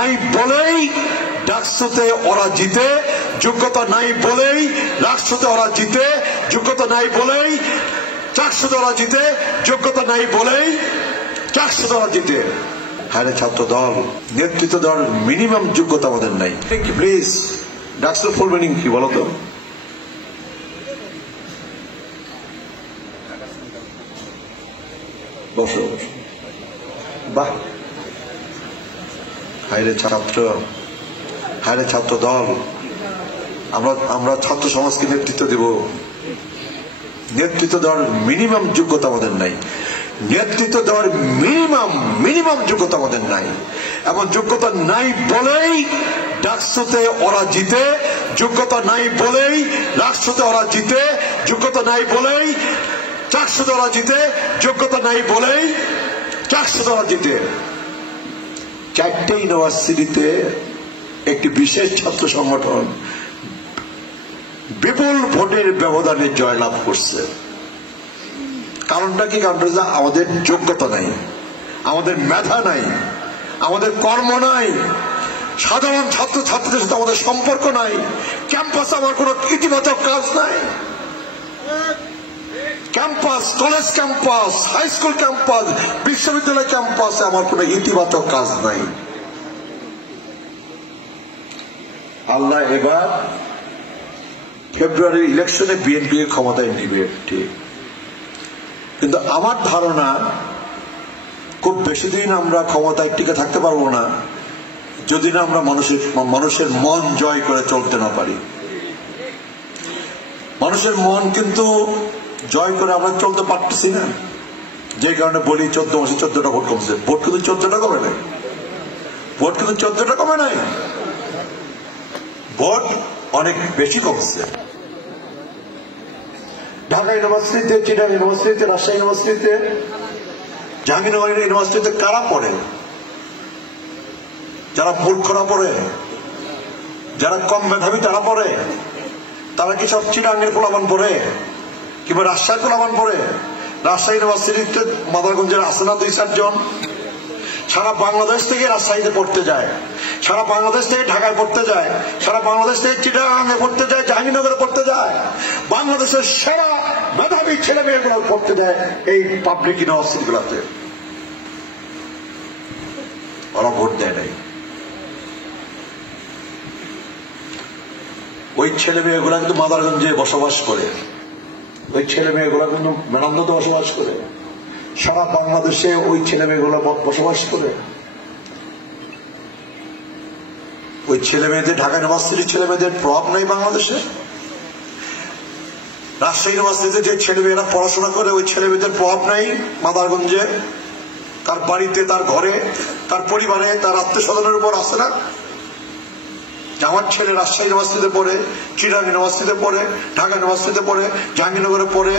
নাই বলেই ডাকসুতে ওরা জিতে, যোগ্যতা নাই বলেই রাষ্ট্রতে ওরা জিতে, যোগ্যতা নাই বলেই চাকসুতে ওরা জিতে, যোগ্যতা নাই বলেই চাকসুতে ওরা জিতে। হ্যাঁ ছাত্র দল, নেতৃত্ব দেওয়ার মিনিমাম যোগ্যতা আমাদের নাই। প্লিজ ডাকসুর ফুল মিনিং কি বলো তো? বসো বাহ, হায়রে ছাত্র, হায়রে ছাত্র দল, আমরা ছাত্র সমাজকে নেতৃত্ব দেব। নেতৃত্ব দেওয়ার মিনিমাম যোগ্যতা আমাদের নাই, নেতৃত্ব দেওয়ার মিনিমাম যোগ্যতা আমাদের নাই। এবং যোগ্যতা নাই বলেই ডাকসুতে ওরা জিতে, যোগ্যতা নাই বলেই রাষ্ট্রতে ওরা জিতে, যোগ্যতা নাই বলেই চাকসুতে ওরা জিতে, যোগ্যতা নাই বলেই চাকসুতে ওরা জিতে। চারটে ইউনিভার্সিটিতে একটি বিশেষ ছাত্র সংগঠন বিপুল ভোটের ব্যবধানে জয়লাভ করছে। কারণটা কি? কারণটা আমাদের যোগ্যতা নাই, আমাদের মেধা নাই, আমাদের কর্ম নাই, সাধারণ ছাত্র ছাত্রীদের সাথে আমাদের সম্পর্ক নাই, ক্যাম্পাসে আমার কোন ইতিবাচক কাজ নাই। Campus, college campus, high school campus, বিশ্ববিদ্যালয় ক্যাম্পাসে আমার কোন ইতিবাচক কাজ নাই। আল্লাহ এবার ফেব্রুয়ারির ইলেকশনে বিএনপি ক্ষমতায় নিবে ঠিক, কিন্তু আমার ধারণা খুব বেশি দিন আমরা ক্ষমতায় টিকে থাকতে পারবো না যদি না আমরা মানুষের মন জয় করে চলতে না পারি। মানুষের মন কিন্তু জয় করে আমরা চলতে পারতেছি না, যে কারণে বলি 14 মাসে 14টা ভোট কমছে। ভোট কিন্তু 14টা কমে নাই, ভোট কিন্তু 14টা কমে নাই, ভোট অনেক বেশি কমছে। ঢাকা ইউনিভার্সিটিতে, চিটাগাং ইউনিভার্সিটিতে, রাজশাহী ইউনিভার্সিটিতে, জাহাঙ্গীরনগর ইউনিভার্সিটিতে কারা পড়ে? যারা মূর্খরা পড়ে, যারা কম মেধাবী তারা পড়ে। তারা কি সব চিটাগাংয়ের পোলাপান পড়ে কিংবা রাজশাহীর পোলাপান পড়ে? রাজশাহী ইউনিভার্সিটিতে মাদারগঞ্জের আছে না 2-4 জন? সারা বাংলাদেশ থেকে রাজশাহীতে পড়তে যায়, সারা বাংলাদেশ থেকে ঢাকায় পড়তে যায়, সারা বাংলাদেশ থেকে চিটাগাংয়ে পড়তে যায়, জাহাঙ্গীরনগরে পড়তে যায়। বাংলাদেশের সেরা মেধাবী ছেলে মেয়েগুলো পড়তে যায় এই পাবলিক ইউনিভার্সিটি গুলাতে। ওরা ভোট দেয় নাই। ওই ছেলে মেয়েগুলা কিন্তু মাদারগঞ্জে বসবাস করে, ওই ছেলে মেয়েগুলা কিন্তু মেনান্দতে বসবাস করে, সারা বাংলাদেশে ওই ছেলে মেয়েগুলো বসবাস করে। ওই ছেলে মেয়েদের, ঢাকা ইউনিভার্সিটির ছেলে মেয়েদের প্রভাব নেই বাংলাদেশে? রাজশাহী ইউনিভার্সিটিতে যে ছেলে মেয়েরা পড়াশোনা করে ওই ছেলে মেয়েদের প্রভাব নেই মাদারগঞ্জে? তার বাড়িতে, তার ঘরে, তার পরিবারে, তার আত্মীয় স্বজনের উপর আসে না? আমার ছেলে রাজশাহী ইউনিভার্সিটিতে পড়ে, চিটাগাং ইউনিভার্সিটিতে পড়ে, ঢাকা ইউনিভার্সিটিতে পড়ে, জাহাঙ্গীরনগরে পড়ে।